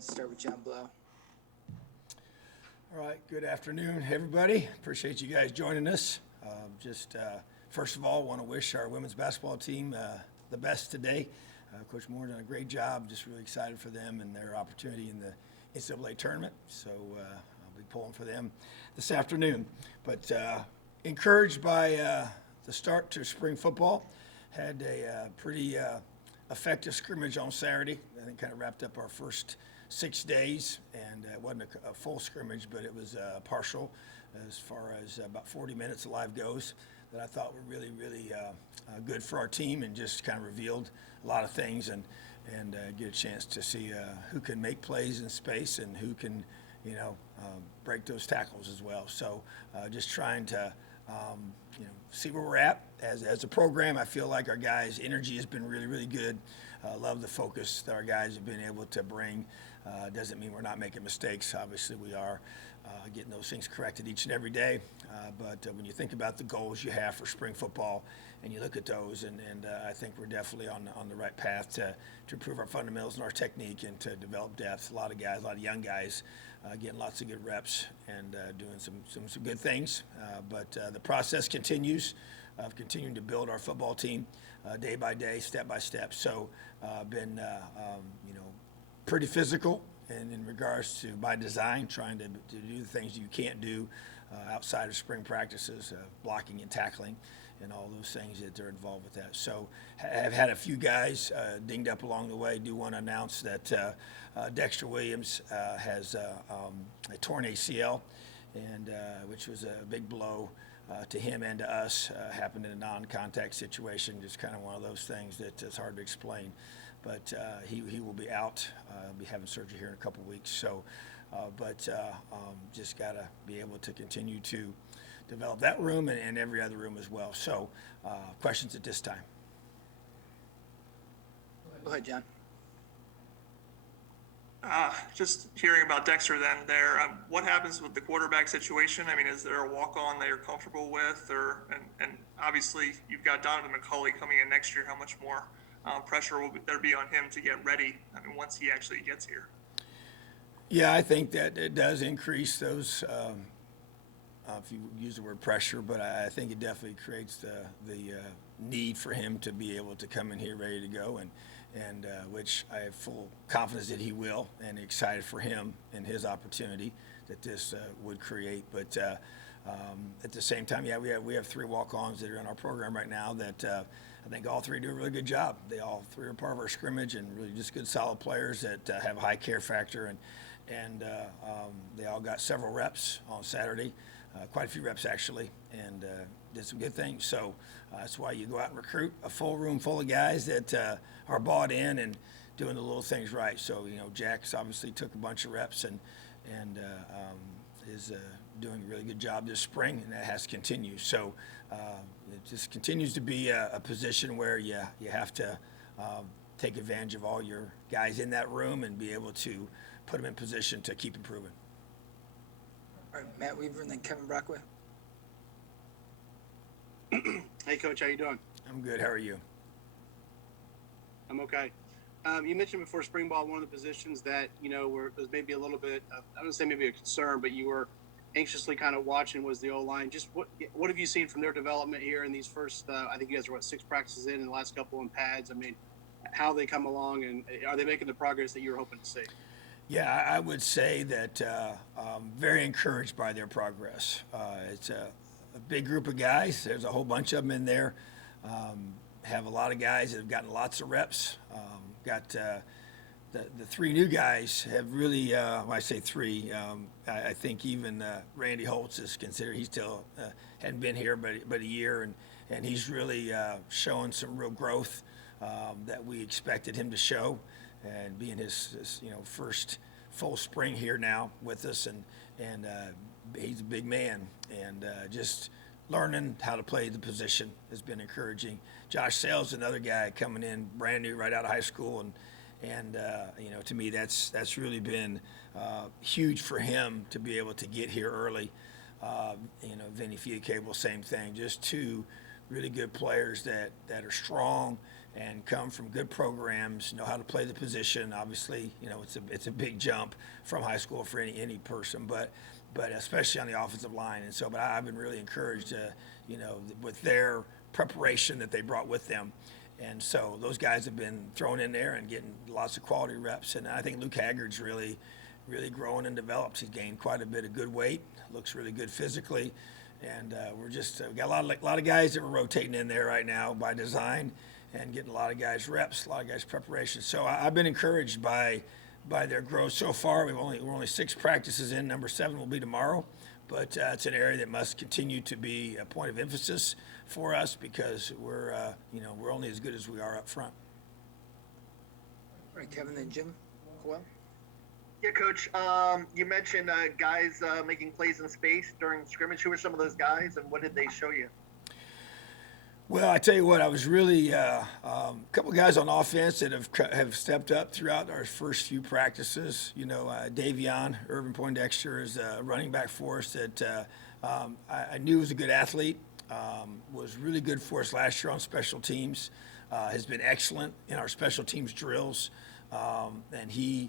Start with John Blow. All right, good afternoon, everybody. Appreciate you guys joining us. First of all, want to wish our women's basketball team the best today. Coach Moore done a great job. Just really excited for them and their opportunity in the NCAA tournament. So I'll be pulling for them this afternoon. But encouraged by the start to spring football. Had a pretty effective scrimmage on Saturday. I think kind of wrapped up our first 6 days, and it wasn't a full scrimmage, but it was partial as far as about 40 minutes of live goes that I thought were really good for our team and just kind of revealed a lot of things and get a chance to see who can make plays in space and who can, break those tackles as well. So just trying to, see where we're at as a program. I feel like our guys' energy has been really good. Love the focus that our guys have been able to bring. Doesn't mean we're not making mistakes. Obviously, we are getting those things corrected each and every day. But when you think about the goals you have for spring football, and you look at those, and I think we're definitely on the right path to improve our fundamentals and our technique and to develop depth. A lot of young guys getting lots of good reps and doing some good things. But the process continues of continuing to build our football team day by day, step by step. So been pretty physical and in regards to by design, trying to do the things you can't do outside of spring practices, blocking and tackling and all those things that are involved with that. So I've had a few guys dinged up along the way. Do want to announce that Dexter Williams has a torn ACL, and which was a big blow to him and to us. Happened in a non-contact situation, just kind of one of those things that is hard to explain. But he will be out. Be having surgery here in a couple weeks. So, just got to be able to continue to develop that room and every other room as well. So, questions at this time? Go ahead, John. Just hearing about Dexter then there, what happens with the quarterback situation? I mean, is there a walk-on that you're comfortable with, and obviously you've got Donovan McCulley coming in next year. How much more pressure will there be on him to get ready? I mean, once he actually gets here. Yeah, I think that it does increase those. If you use the word pressure, but I think it definitely creates the need for him to be able to come in here ready to go, and which I have full confidence that he will, and excited for him and his opportunity that this would create. But at the same time, yeah, we have 3 walk-ons that are in our program right now that I think all 3 do a really good job. They all 3 are part of our scrimmage and really just good, solid players that have a high care factor, and they all got several reps on Saturday. Quite a few reps actually, and did some good things. So that's why you go out and recruit a full room full of guys that are bought in and doing the little things right. So Jack's obviously took a bunch of reps and is doing a really good job this spring, and that has to continue. So it just continues to be a position where you have to take advantage of all your guys in that room and be able to put them in position to keep improving. All right, Matt Weaver and then Kevin Brockway. Hey, Coach, how you doing? I'm good. How are you? I'm okay. You mentioned before spring ball, one of the positions that, was maybe a little bit, I don't say maybe a concern, but you were anxiously kind of watching was the O-line. Just what have you seen from their development here in these first, I think you guys are, 6 practices in the last couple in pads? I mean, how they come along, and are they making the progress that you were hoping to see? Yeah, I would say that I'm very encouraged by their progress. It's a big group of guys. There's a whole bunch of them in there. Have a lot of guys that have gotten lots of reps. Got the 3 new guys have really, when I say 3, I think even Randy Holtz is considered, he still hadn't been here but a year, and he's really showing some real growth that we expected him to show. And being his first full spring here now with us, and he's a big man, and just learning how to play the position has been encouraging. Josh Sales, another guy coming in brand new right out of high school, and to me that's really been huge for him to be able to get here early. Vinny Fiacable, same thing. Just 2 really good players that are strong and come from good programs, know how to play the position. Obviously, it's a big jump from high school for any person, but especially on the offensive line. And so, but I've been really encouraged, with their preparation that they brought with them. And so those guys have been thrown in there and getting lots of quality reps. And I think Luke Haggard's really growing and developed. He's gained quite a bit of good weight, looks really good physically. And we got a lot of guys that we're rotating in there right now by design and getting a lot of guys reps, a lot of guys preparation. So I've been encouraged by their growth so far. We're only 6 practices in. Number 7 will be tomorrow. But it's an area that must continue to be a point of emphasis for us because we're only as good as we are up front. All right, Kevin, then Jim. Well, Yeah, Coach. You mentioned guys making plays in space during scrimmage. Who were some of those guys, and what did they show you? Well, I tell you what, I was really a couple guys on offense that have stepped up throughout our first few practices. Davion, Irvin Poindexter is a running back for us that I knew was a good athlete, was really good for us last year on special teams, has been excellent in our special teams drills, and he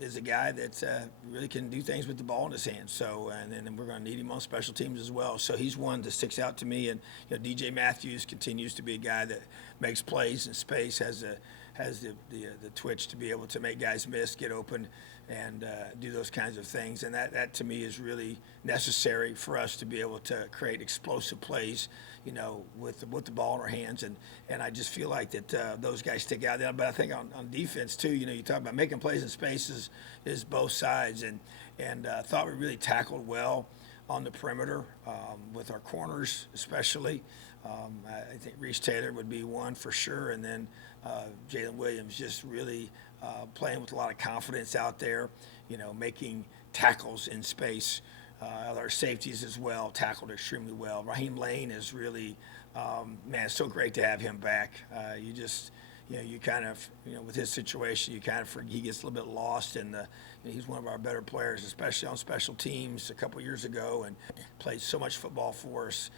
is a guy that really can do things with the ball in his hands. So, and then we're going to need him on special teams as well. So he's one that sticks out to me. And DJ Matthews continues to be a guy that makes plays in space, has the twitch to be able to make guys miss, get open, and do those kinds of things. And that to me is really necessary for us to be able to create explosive plays, with the ball in our hands. And I just feel like that those guys stick out there. But I think on defense too, you talk about making plays in spaces is both sides. And thought we really tackled well on the perimeter with our corners especially. I think Reese Taylor would be one for sure. And then Jalen Williams just really playing with a lot of confidence out there, making tackles in space. Our safeties as well tackled extremely well. Raheem Lane is really, it's so great to have him back. You kind of, with his situation, he gets a little bit lost in he's one of our better players, especially on special teams a couple years ago, and played so much football for us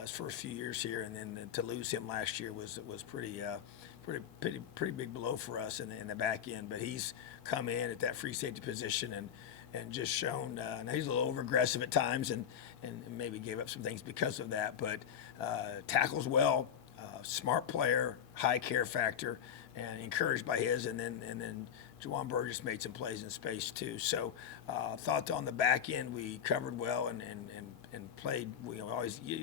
his first few years here, and then to lose him last year was pretty big blow for us in the back end. But he's come in at that free safety position and just shown. Now he's a little over aggressive at times and maybe gave up some things because of that, but tackles well, smart player, high care factor, and encouraged by his. And then Juwan Burgess made some plays in space too. So thought on the back end we covered well and played.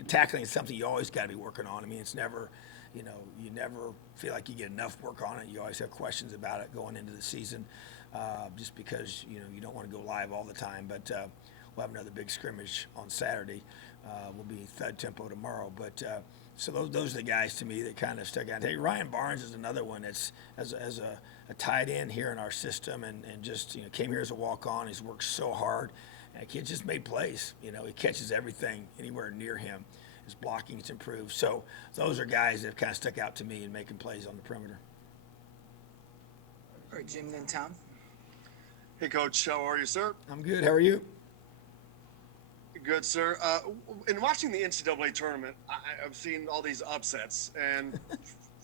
Tackling is something you always got to be working on. I mean, it's never. You never feel like you get enough work on it. You always have questions about it going into the season, just because you don't want to go live all the time. But we'll have another big scrimmage on Saturday. We'll be third tempo tomorrow. But so those are the guys to me that kind of stuck out. Hey, Ryan Barnes is another one that's as a tight end here in our system, and just came here as a walk-on. He's worked so hard, and the kid just made plays. He catches everything anywhere near him. His blocking's improved. So those are guys that have kind of stuck out to me in making plays on the perimeter. all right, Jim, then Tom. Hey, Coach, how are you, sir? I'm good. How are you? Good, sir. In watching the NCAA tournament, I've seen all these upsets, and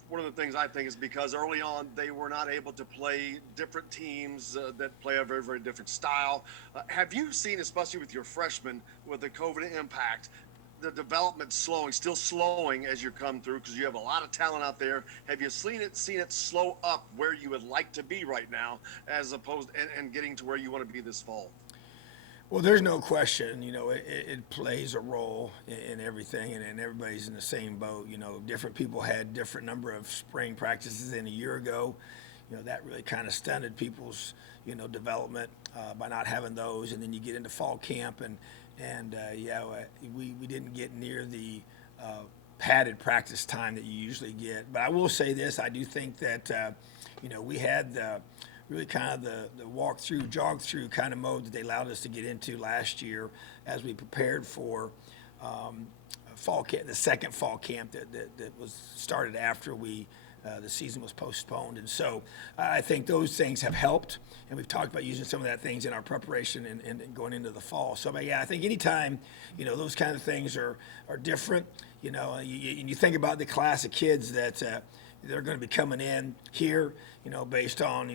one of the things I think is because early on they were not able to play different teams that play a very, very different style. Have you seen, especially with your freshmen, with the COVID impact, the development still slowing as you come through because you have a lot of talent out there? Have you seen it slow up where you would like to be right now as opposed and getting to where you want to be this fall? Well, there's no question, it plays a role in everything, and everybody's in the same boat. Different people had different number of spring practices in a year ago. That really kind of stunted people's, development by not having those. And then you get into fall camp and we didn't get near the padded practice time that you usually get. But I will say this, I do think that, we had the really kind of the walk-through, jog-through kind of mode that they allowed us to get into last year as we prepared for fall camp, the second fall camp that was started after the season was postponed. And so I think those things have helped, and we've talked about using some of that things in our preparation and going into the fall. So, but yeah, I think anytime, those kind of things are different, and you think about the class of kids that, they're going to be coming in here, based on,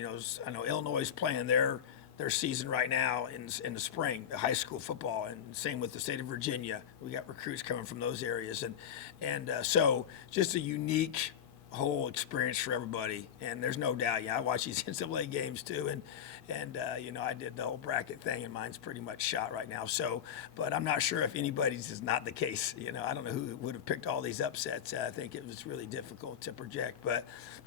I know Illinois is playing their season right now in the spring, the high school football, and same with the state of Virginia. We got recruits coming from those areas, and so just a unique whole experience for everybody. And there's no doubt, I watch these NCAA games too, and I did the whole bracket thing, and mine's pretty much shot right now. So, but I'm not sure if anybody's is not the case. I don't know who would have picked all these upsets. I think it was really difficult to project, but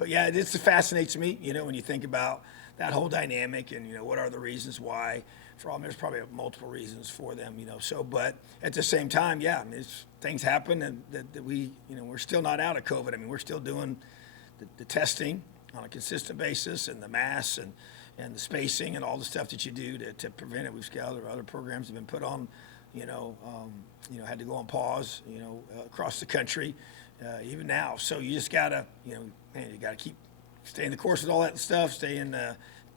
yeah, this fascinates me. When you think about that whole dynamic and what are the reasons why. For all, there's probably multiple reasons for them. So, but at the same time, things happen, and that we, we're still not out of COVID. I mean, we're still doing the testing on a consistent basis, and the masks and the spacing and all the stuff that you do to prevent it. We've got other programs have been put on, had to go on pause, across the country, even now. So you just gotta, you gotta keep staying the course with all that stuff, staying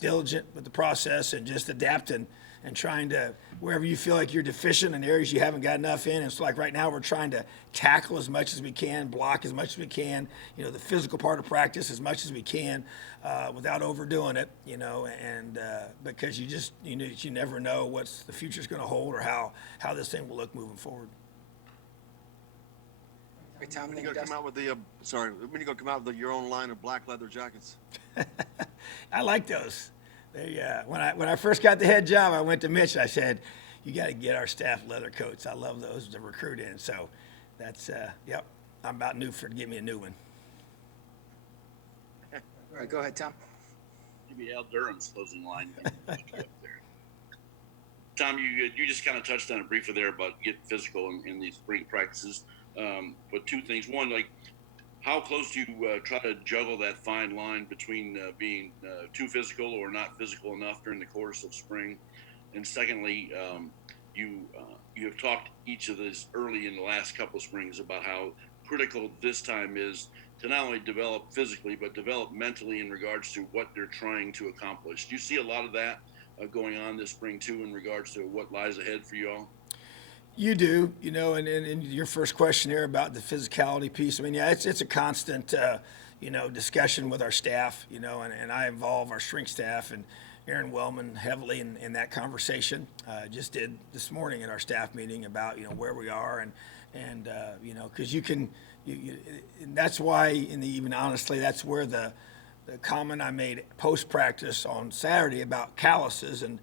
diligent with the process, and just adapting and trying to, wherever you feel like you're deficient in areas you haven't got enough in. And so like right now we're trying to tackle as much as we can, block as much as we can, the physical part of practice as much as we can, without overdoing it, and because you never know what the future's going to hold or how this thing will look moving forward. Wait, Tom, When you then gonna come out with when you gonna come out with your own line of black leather jackets? I like those. They, when I first got the head job, I went to Mitch. I said, "You got to get our staff leather coats. I love those to recruit in." So that's yep. I'm about due to get me a new one. All right, go ahead, Tom. Maybe Al Durham's closing line. Tom, you just kind of touched on it briefly there about getting physical in these spring practices. But two things. One, like, how close do you try to juggle that fine line between being too physical or not physical enough during the course of spring? And secondly, you have talked each of these early in the last couple of springs about how critical this time is to not only develop physically, but develop mentally in regards to what they're trying to accomplish. Do you see a lot of that going on this spring too in regards to what lies ahead for you all? You do, and your first question there about the physicality piece. I mean, yeah, it's a constant, discussion with our staff, and I involve our strength staff and Aaron Wellman heavily in that conversation. Just did this morning at our staff meeting about, where we are and because and that's why, even honestly, that's where the comment I made post practice on Saturday about calluses and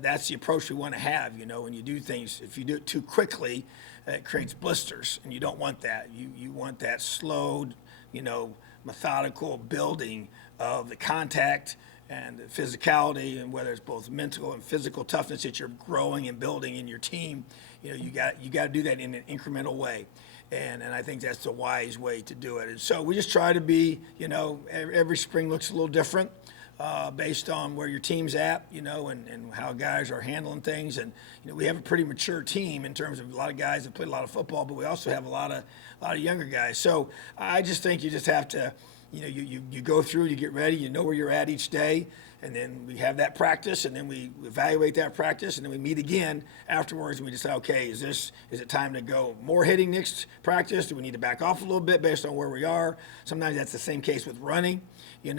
that's the approach we want to have. When you do things, if you do it too quickly, it creates blisters, and you don't want that. You want that slowed, methodical building of the contact and the physicality, and whether it's both mental and physical toughness that you're growing and building in your team. You got to do that in an incremental way. And I think that's the wise way to do it. And so we just try to be, every spring looks a little different. Based on where your team's at, and how guys are handling things. And, we have a pretty mature team in terms of a lot of guys that played a lot of football, but we also have a lot of younger guys. So I just think you just have to, you go through, you get ready, where you're at each day, and then we have that practice, and then we evaluate that practice, and then we meet again afterwards, and we decide, okay, is it time to go more hitting next practice? Do we need to back off a little bit based on where we are? Sometimes that's the same case with running, and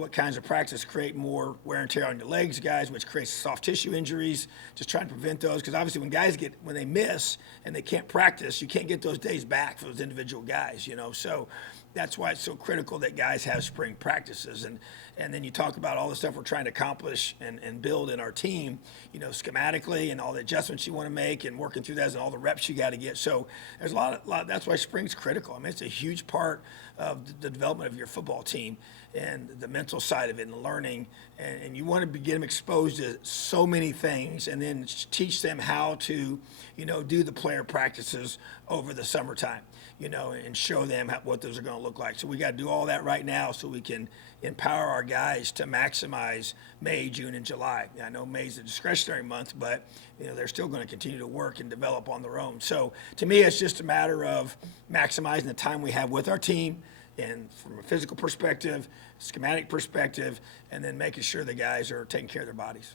what kinds of practice create more wear and tear on your legs, guys, which creates soft tissue injuries. Just trying to prevent those, because obviously when they miss and they can't practice, you can't get those days back for those individual guys, So that's why it's so critical that guys have spring practices. And then you talk about all the stuff we're trying to accomplish and build in our team, schematically, and all the adjustments you want to make, and working through that and all the reps you got to get. So there's a lot. That's why spring's critical. I mean, it's a huge part of the development of your football team and the mental side of it and learning. And you want to get them exposed to so many things, and then teach them how to, do the player practices over the summertime, and show them what those are going to look like. So we got to do all that right now so we can empower our guys to maximize May, June, and July. I know May's a discretionary month, but they're still going to continue to work and develop on their own. So to me, it's just a matter of maximizing the time we have with our team, and from a physical perspective, schematic perspective, and then making sure the guys are taking care of their bodies.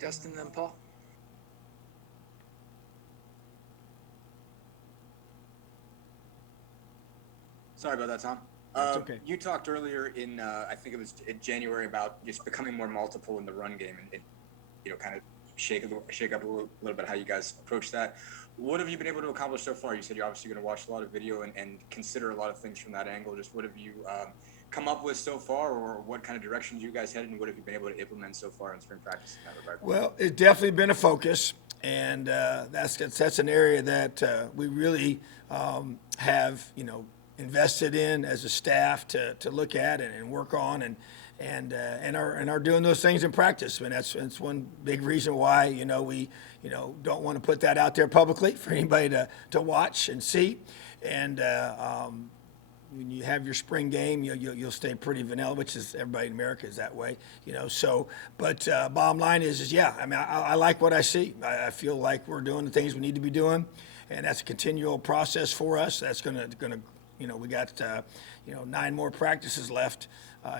Dustin, then Paul. Sorry about that, Tom. That's okay. You talked earlier in, I think it was in January, about just becoming more multiple in the run game and kind of shake up a little bit how you guys approach that. What have you been able to accomplish so far? You said you're obviously going to watch a lot of video and consider a lot of things from that angle. Just what have you come up with so far, or what kind of directions you guys headed, and what have you been able to implement so far in spring practice in that regard? Well, it's definitely been a focus, and that's an area that we really have invested in as a staff to look at and work on and are doing those things in practice. I mean, that's one big reason why we don't want to put that out there publicly for anybody to watch and see. And when you have your spring game, you'll stay pretty vanilla, which is everybody in America is that way, So, but bottom line is yeah. I mean, I like what I see. I feel like we're doing the things we need to be doing, and that's a continual process for us. That's gonna. We got 9 more practices left,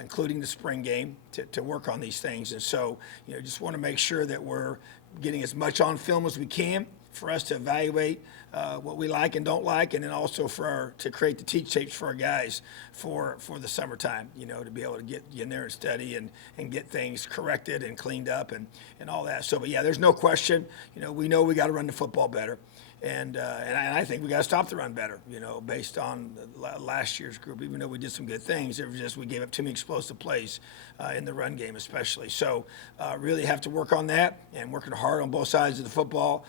including the spring game, to work on these things. And so, just want to make sure that we're getting as much on film as we can for us to evaluate what we like and don't like, and then also to create the teach tapes for our guys for the summertime, to be able to get in there and study and get things corrected and cleaned up and all that. So, but yeah, there's no question, we know we got to run the football better. And I think we got to stop the run better, based on last year's group. Even though we did some good things, it was just we gave up too many explosive plays in the run game, especially. So really have to work on that, and working hard on both sides of the football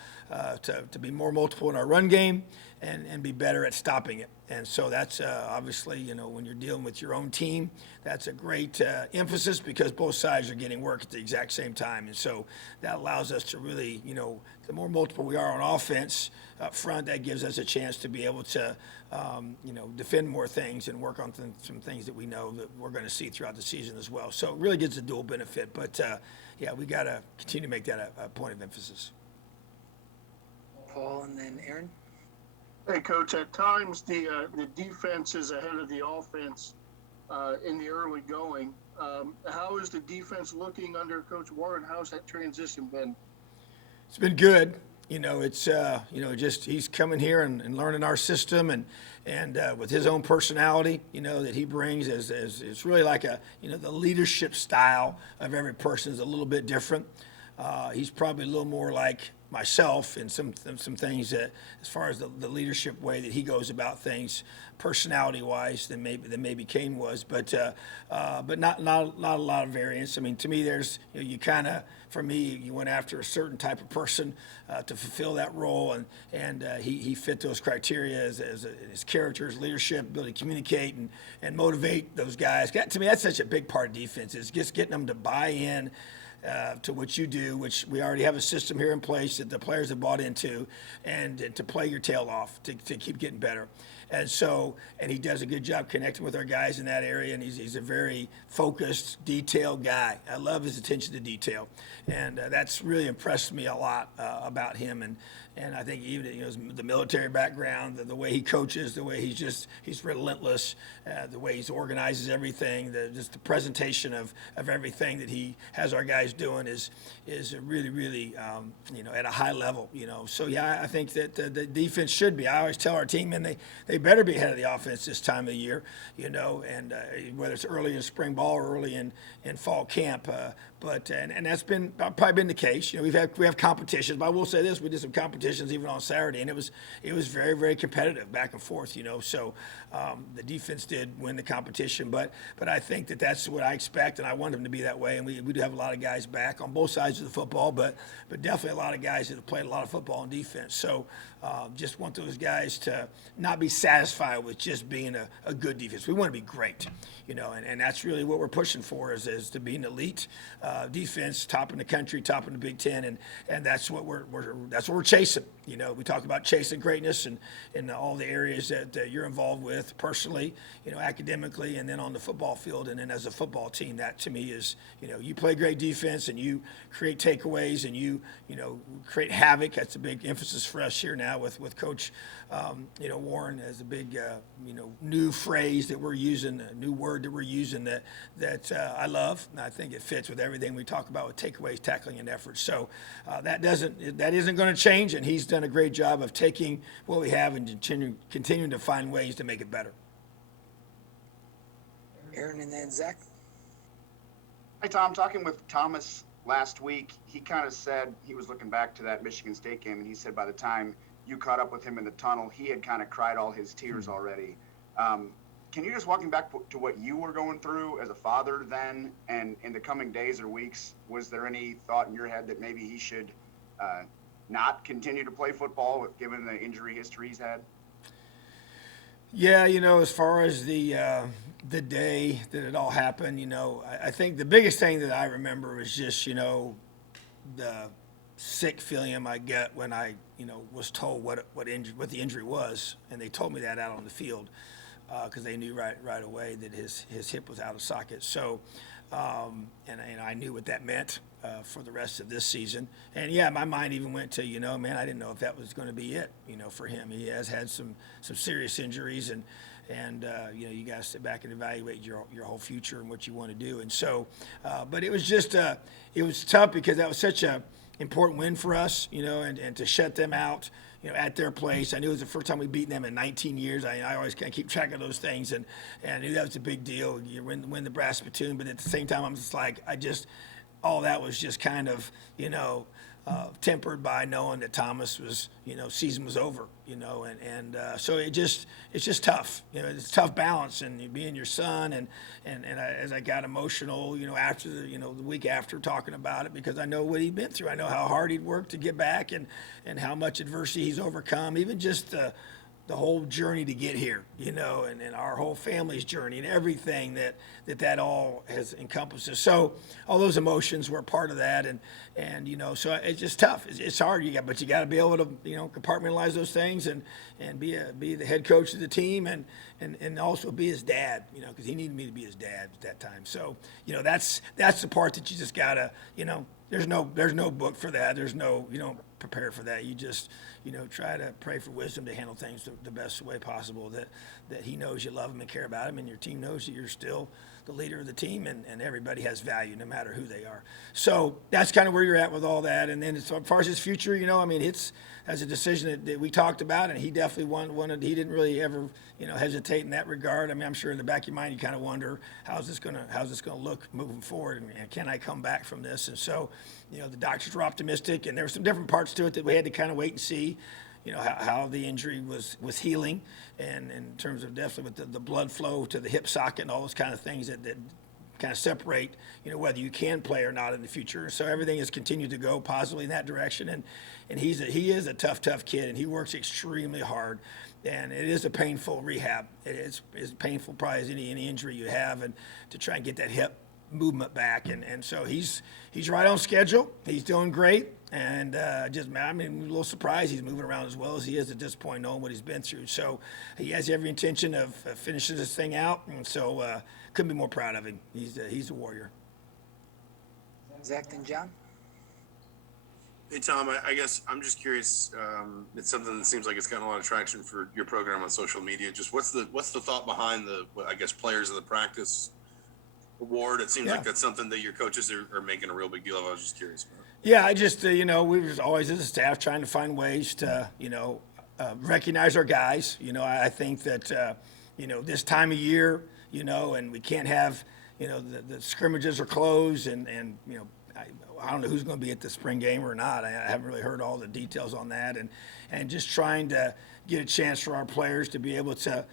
to be more multiple in our run game and be better at stopping it. And so that's obviously, when you're dealing with your own team, that's a great emphasis, because both sides are getting work at the exact same time. And so that allows us to really, the more multiple we are on offense up front, that gives us a chance to be able to, defend more things and work on some things that we know that we're going to see throughout the season as well. So it really gets a dual benefit. But, yeah, we got to continue to make that a point of emphasis. Paul and then Aaron. Hey, Coach, at times the defense is ahead of the offense in the early going. How is the defense looking under Coach Warren? How's that transition been? It's been good. It's just he's coming here and learning our system and with his own personality, that he brings as it's really like the leadership style of every person is a little bit different. He's probably a little more like myself in some things that, as far as the leadership way that he goes about things, personality wise, than maybe Kane was, but not a lot of variance. I mean, to me, there's for me, you went after a certain type of person to fulfill that role, and he fit those criteria as his character, his leadership, ability to communicate and motivate those guys. To me, that's such a big part of defense, is just getting them to buy in to what you do, which we already have a system here in place that the players have bought into, and to play your tail off, to keep getting better. And so, and he does a good job connecting with our guys in that area, and he's a very focused, detailed guy. I love his attention to detail, and that's really impressed me a lot about him. And I think even the military background, the way he coaches, the way he's relentless, the way he organizes everything, just the presentation of everything that he has our guys doing is really, really at a high level. So yeah, I think that the defense should be. I always tell our team, and they better be ahead of the offense this time of the year. And whether it's early in spring ball or early in fall camp. But that's probably been the case. We have competitions, but I will say this: we did some competitions even on Saturday, and it was very, very competitive, back and forth. So the defense did win the competition, but I think that's what I expect, and I want them to be that way. And we do have a lot of guys back on both sides of the football, but definitely a lot of guys that have played a lot of football on defense. So just want those guys to not be satisfied with just being a good defense. We want to be great, and that's really what we're pushing for is to be an elite defense, top in the country, top in the Big Ten, and that's what we're chasing. We talk about chasing greatness in all the areas that you're involved with personally, academically, and then on the football field, and then as a football team. That to me is, you play great defense and you create takeaways and you create havoc. That's a big emphasis for us here now with Coach Warren, as a big new phrase that we're using, a new word that we're using that I love, and I think it fits with everything we talk about with takeaways, tackling, and efforts. So that isn't going to change, and he's done a great job of taking what we have and continuing to find ways to make it better. Aaron and then Zach. Hi, Tom. Talking with Thomas last week, he kind of said he was looking back to that Michigan State game, and he said by the time you caught up with him in the tunnel, he had kind of cried all his tears already. Can you just walk me back to what you were going through as a father then, and in the coming days or weeks, was there any thought in your head that maybe he should not continue to play football given the injury history he's had? Yeah, as far as the day that it all happened, I think the biggest thing that I remember was just, the sick feeling in my gut when I, was told what the injury was, and they told me that out on the field because they knew right away that his hip was out of socket. So, and I knew what that meant for the rest of this season. And yeah, my mind even went to, man, I didn't know if that was going to be it, for him. He has had some serious injuries, and you got to sit back and evaluate your whole future and what you want to do. And so, but it was just, it was tough because that was such a important win for us, and to shut them out, at their place. I knew it was the first time we'd beaten them in 19 years. I always kind of keep track of those things, and I knew that was a big deal. You win the brass spittoon, but at the same time, I'm just like, all that was just kind of, tempered by knowing that Thomas was, season was over, and so it's just tough. It's a tough balance, and you being your son, and as I got emotional, after the week after talking about it, because I know what he'd been through. I know how hard he'd worked to get back, and how much adversity he's overcome, even just the whole journey to get here, and our whole family's journey and everything that all has encompasses. So all those emotions were part of that, and so it's just tough. It's hard. But you got to be able to compartmentalize those things and be the head coach of the team and also be his dad, because he needed me to be his dad at that time. So that's the part that you just gotta there's no book for that. There's no you don't prepare for that. You just try to pray for wisdom to handle things the best way possible, that he knows you love him and care about him, and your team knows that you're still the leader of the team, and everybody has value no matter who they are. So that's kind of where you're at with all that. And then as far as his future, it's as a decision that we talked about, and he definitely wanted. He didn't really ever hesitate in that regard. I'm sure in the back of your mind you kind of wonder how's this gonna look moving forward, and can I come back from this? And so the doctors were optimistic, and there were some different parts to it that we had to kind of wait and see. How the injury was healing, and in terms of definitely with the blood flow to the hip socket and all those kind of things that kind of separate, whether you can play or not in the future. So everything has continued to go positively in that direction, and he is a tough kid, and he works extremely hard, and it is a painful rehab. It's painful probably as any injury you have, and to try and get that hip movement back, and so he's right on schedule. He's doing great, and a little surprised he's moving around as well as he is at this point, knowing what he's been through. So he has every intention of finishing this thing out, and so couldn't be more proud of him. He's a warrior. Zach and John. Hey, Tom, I guess I'm just curious. It's something that seems like it's gotten a lot of traction for your program on social media. Just what's the thought behind the players of the practice award? It seems like that's something that your coaches are making a real big deal of. I was just curious about. Yeah, I just, we were always as a staff trying to find ways to, recognize our guys. I think that, this time of year, and we can't have, the scrimmages are closed, and I don't know who's going to be at the spring game or not. I haven't really heard all the details on that, and just trying to get a chance for our players to be able to,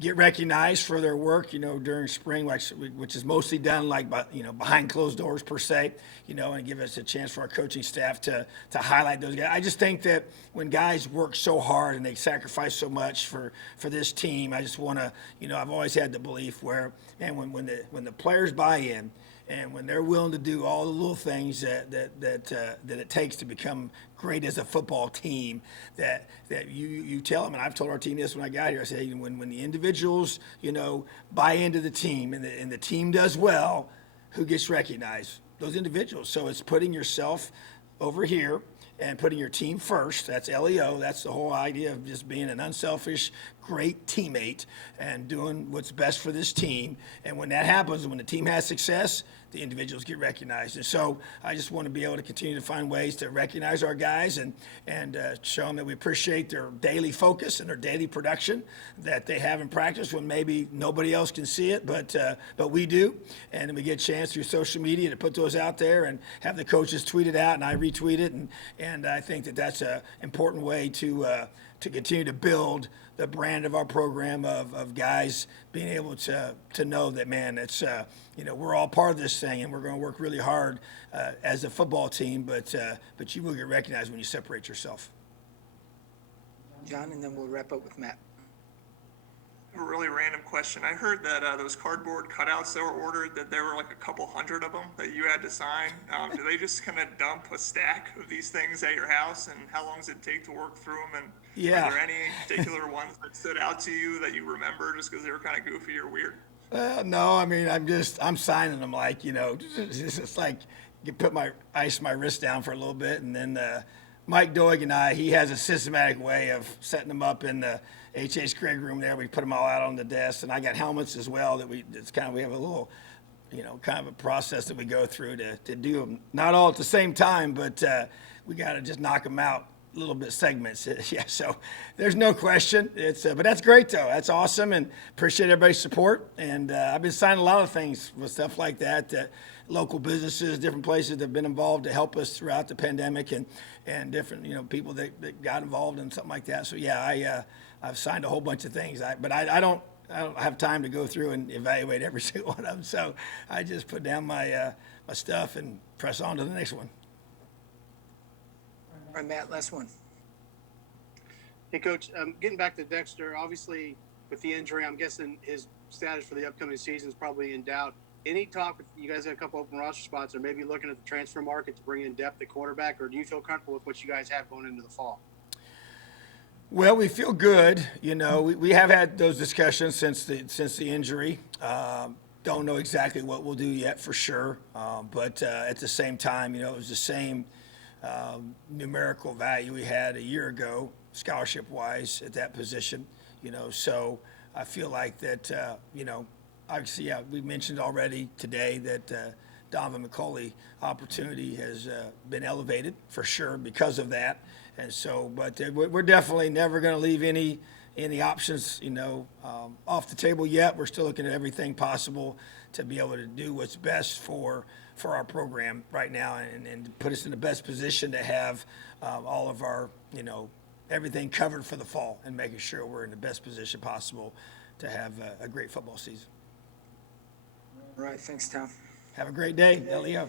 get recognized for their work, during spring, which is mostly done behind closed doors per se, and give us a chance for our coaching staff to highlight those guys. I just think that when guys work so hard and they sacrifice so much for this team, I just want to, I've always had the belief where, and when the players buy in, and when they're willing to do all the little things that it takes to become great as a football team, that you tell them, and I've told our team this when I got here. I said, when the individuals buy into the team, and the team does well, who gets recognized? Those individuals. So it's putting yourself over here and putting your team first. That's LEO. That's the whole idea of just being an unselfish, great teammate and doing what's best for this team. And when that happens, when the team has success, the individuals get recognized. And so I just want to be able to continue to find ways to recognize our guys and show them that we appreciate their daily focus and their daily production that they have in practice when maybe nobody else can see it, but we do. And we get a chance through social media to put those out there and have the coaches tweet it out, and I retweet it. And I think that that's an important way to continue to build the brand of our program of guys being able to know that, man, it's we're all part of this thing, and we're going to work really hard as a football team, but you will get recognized when you separate yourself. John, and then we'll wrap up with Matt. A really random question. I heard that those cardboard cutouts that were ordered, that there were like a couple hundred of them that you had to sign. Do they just kind of dump a stack of these things at your house, and how long does it take to work through them? And Yeah. are there any particular ones that stood out to you that you remember just because they were kind of goofy or weird? No, I mean, I'm signing them like, it's like you put ice my wrist down for a little bit, and then Mike Doig and he has a systematic way of setting them up in the H.H. Craig room there. We put them all out on the desk, and I got helmets as well that we have a little, kind of a process that we go through to do them. Not all at the same time, but we got to just knock them out a little bit segments. Yeah, so there's no question. But that's great though. That's awesome, and appreciate everybody's support. And I've been signing a lot of things with stuff like that. Local businesses, different places that have been involved to help us throughout the pandemic, and different people that got involved in something like that. So yeah, I've signed a whole bunch of things. But I don't have time to go through and evaluate every single one of them. So I just put down my stuff and press on to the next one. All right, Matt, last one. Hey, Coach, getting back to Dexter, obviously with the injury, I'm guessing his status for the upcoming season is probably in doubt. Any talk, you guys have a couple open roster spots, or maybe looking at the transfer market to bring in depth at quarterback, or do you feel comfortable with what you guys have going into the fall? Well, we feel good. We have had those discussions since the injury. Don't know exactly what we'll do yet for sure, but at the same time, it was the same numerical value we had a year ago, scholarship-wise, at that position. So I feel like that. Obviously, yeah, we mentioned already today that Donovan McCulley opportunity has been elevated for sure because of that. And so, but we're definitely never going to leave any options, off the table yet. We're still looking at everything possible to be able to do what's best for our program right now, and put us in the best position to have all of our, everything covered for the fall, and making sure we're in the best position possible to have a great football season. All right, thanks, Tom. Have a great day, LEO.